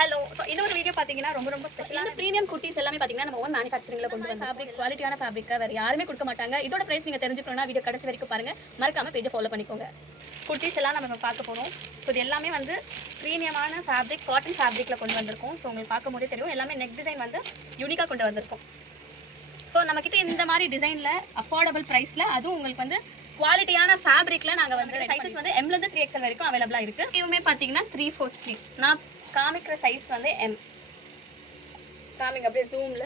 Hello. So இன்னொரு video பார்த்தீங்கன்னா ரொம்ப ஸ்பெஷல். இந்த ப்ரீமியம் குர்த்திஸ் எல்லாமே பார்த்தீங்கன்னா நம்ம ஓன் மேனுஃபேக்சரிங்ல கொண்டு வந்து ஃபேப்ரிக் குவாலிட்டியான ஃபேப்ரிக்கை வேறு யாருமே கொடுக்க மாட்டாங்க. இதோட பிரைஸ் நீங்கள் தெரிஞ்சுக்கணும்னா வீடியோ கடைசி வரைக்கும் பாருங்க. மறக்காம பேஜை ஃபாலோ பண்ணிக்கோங்க. குர்த்திஸ் எல்லாம் நம்ம பார்க்க போகிறோம். ஸோ இது எல்லாமே வந்து ப்ரீமியமான ஃபேப்ரிக், காட்டன் ஃபேப்ரிக்கில் கொண்டு வந்திருக்கோம். ஸோ உங்களுக்கு பார்க்கும் போதே தெரியும் எல்லாமே நெக் டிசைன் வந்து யூனிக்காக கொண்டு வந்திருக்கோம். ஸோ நம்மக்கிட்ட இந்த மாதிரி டிசைனில் அஃபோர்டபுள் ப்ரைஸில் அதுவும் உங்களுக்கு வந்து குவாலிட்டியான ஃபேப்ரிக்கில் நாங்கள் வந்து சைஸஸ் வந்து எம்லேருந்து 3XL வரைக்கும் அவைலபிளாக இருக்குது. இதுவுமே பார்த்தீங்கன்னா 3/4 ஸ்லீவ். நான் காமிக்கிற சைஸ் வந்து எம். காமிங்க அப்படியே ஜூமில்.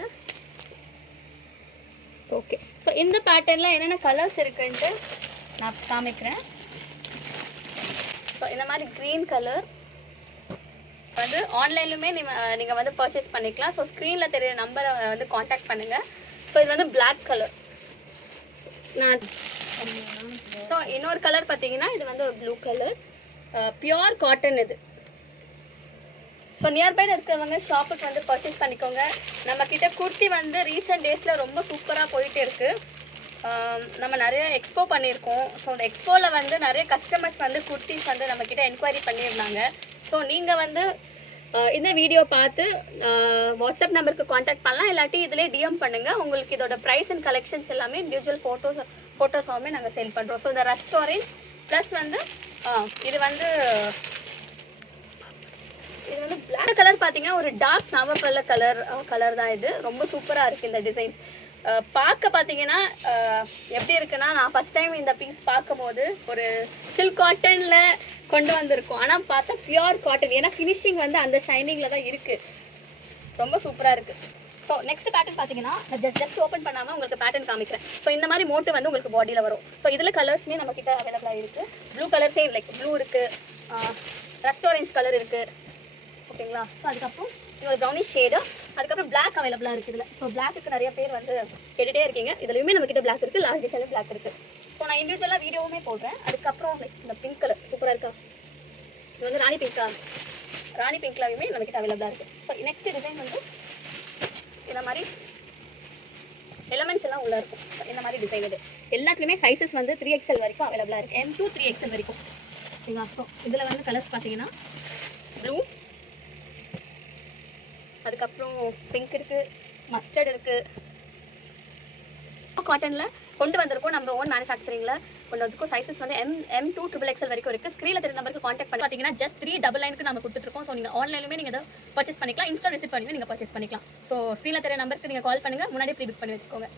ஓகே. ஸோ இந்த பேட்டர்னில் என்னென்ன கலர்ஸ் இருக்குன்ட்டு நான் காமிக்கிறேன். ஸோ இந்த மாதிரி க்ரீன் கலர் வந்து ஆன்லைன்லையுமே நீங்கள் வந்து பர்ச்சேஸ் பண்ணிக்கலாம். ஸோ ஸ்க்ரீனில் தெரியுற நம்பரை வந்து காண்டாக்ட் பண்ணுங்கள். ஸோ இது வந்து பிளாக் கலர். ஸோ இன்னொரு கலர் பார்த்தீங்கன்னா இது வந்து ஒரு ப்ளூ கலர், பியோர் காட்டன். இது ஸோ நியர்பையில் இருக்கிறவங்க ஷாப்புக்கு வந்து பர்ச்சேஸ் பண்ணிக்கோங்க. நம்மக்கிட்ட குர்த்தி வந்து ரீசெண்ட் டேஸில் ரொம்ப சூப்பராக போயிட்டு இருக்குது. நம்ம நிறைய எக்ஸ்போ பண்ணியிருக்கோம். ஸோ அந்த எக்ஸ்போவில் வந்து நிறைய கஸ்டமர்ஸ் வந்து குர்த்திஸ் வந்து நம்மக்கிட்ட என்கொயரி பண்ணியிருந்தாங்க. ஸோ நீங்கள் வந்து இந்த வீடியோ பார்த்து வாட்ஸ்அப் நம்பருக்கு காண்டாக்ட் பண்ணலாம், இல்லாட்டி இதிலே டிஎம் பண்ணுங்கள். உங்களுக்கு இதோட ப்ரைஸ் அண்ட் கலெக்ஷன்ஸ் எல்லாமே இண்டிவிஜுவல் ஃபோட்டோஸாகவுமே நாங்கள் சென்ட் பண்ணுறோம். ஸோ இந்த ரெஸ்டாரண்ட் ப்ளஸ் வந்து இது வந்து பிளாக் கலர் பார்த்தீங்கன்னா ஒரு டார்க் நவப்பல்ல கலர் தான். இது ரொம்ப சூப்பராக இருக்குது இந்த டிசைன்ஸ். பார்க்க பார்த்தீங்கன்னா எப்படி இருக்குன்னா, நான் ஃபஸ்ட் டைம் இந்த பீஸ் பார்க்கும்போது ஒரு சில்க் காட்டனில் கொண்டு வந்திருக்கோம். ஆனால் பார்த்தா பியோர் காட்டன். ஏன்னா ஃபினிஷிங் வந்து அந்த ஷைனிங்கில் தான் இருக்குது. ரொம்ப சூப்பராக இருக்குது. ஸோ நெக்ஸ்ட் பேட்டர்ன் பார்த்தீங்கன்னா ஜஸ்ட் ஓப்பன் பண்ணாமல் உங்களுக்கு பேட்டர்ன் காமிக்கிறேன். ஸோ இந்த மாதிரி மோட்டு வந்து உங்களுக்கு பாடியில் வரும். ஸோ இதில் கலர்ஸ்மே நம்மக்கிட்ட அவைலபிளாக இருக்குது. ப்ளூ கலர்ஸே லைக் ப்ளூ இருக்குது, ரஸ்ட் ஆரஞ்ச் கலர் இருக்குது. ஓகேங்களா? ஸோ அதுக்கப்புறம் இது ஒரு ப்ரௌனிஷ் ஷேடு. அதுக்கப்புறம் பிளாக் அவைலபிளாக இருக்குது இதில். ஸோ பிளாக்கு நிறைய பேர் வந்து கேட்டுகிட்டே இருக்கீங்க. இதுலையுமே நம்மக்கிட்ட பிளாக் இருக்குது, லாஸ்ட் டிசைனும் பிளாக் இருக்குது. ஸோ நான் இண்டிவிஜுவலாக வீடியோவுமே போடுறேன். அதுக்கப்புறம் இந்த பிங்க் கலர் சூப்பராக இருக்கா? இது வந்து ராணி பிங்க்லாகவுமே நம்மக்கிட்ட அவைலபிளாக இருக்குது. ஸோ நெக்ஸ்ட் டிசைன் வந்து இந்த மாதிரி எலமெண்ட்ஸ் எல்லாம் உள்ளே இருக்கும். இந்த மாதிரி டிசைன் இது எல்லாத்துலேயுமே சைஸஸ் வந்து 3XL வரைக்கும் அவைலபிளாக இருக்குது. M to 3XL வரைக்கும். சரிங்களா? ஸோ இதில் வந்து கலர்ஸ் பார்த்தீங்கன்னா ப்ளூ, அதுக்கப்புறம் பிங்க் இருக்குது, மஸ்டர்ட் இருக்குது. காட்டனில் கொண்டு வந்திருக்கோம். நம்ம ஓன் மேனுஃபேக்சரிங்கில் கொண்டு வந்திருக்கோம். சைஸஸ் வந்து M to XXL வரைக்கும் இருக்குது. ஸ்க்ரீனில் தெரிஞ்ச நம்பருக்கு காண்டாக்ட் பண்ணி பார்த்தீங்கன்னா ஜஸ்ட் 399க்கு நம்ம கொடுத்துருக்கோம். ஸோ நீங்கள் ஆன்லைனுமே நீங்கள் இதை பர்ச்சேஸ் பண்ணிக்கலாம், இன்ஸ்டா விசிட் பண்ணி நீங்கள் பர்ச்சேஸ் பண்ணிக்கலாம். ஸோ ஸ்க்ரீனில் தெரிஞ்ச நம்பருக்கு நீங்கள் கால் பண்ணுங்கள், முன்னாடியே ப்ரீ புக் பண்ணி வச்சுக்கோங்க.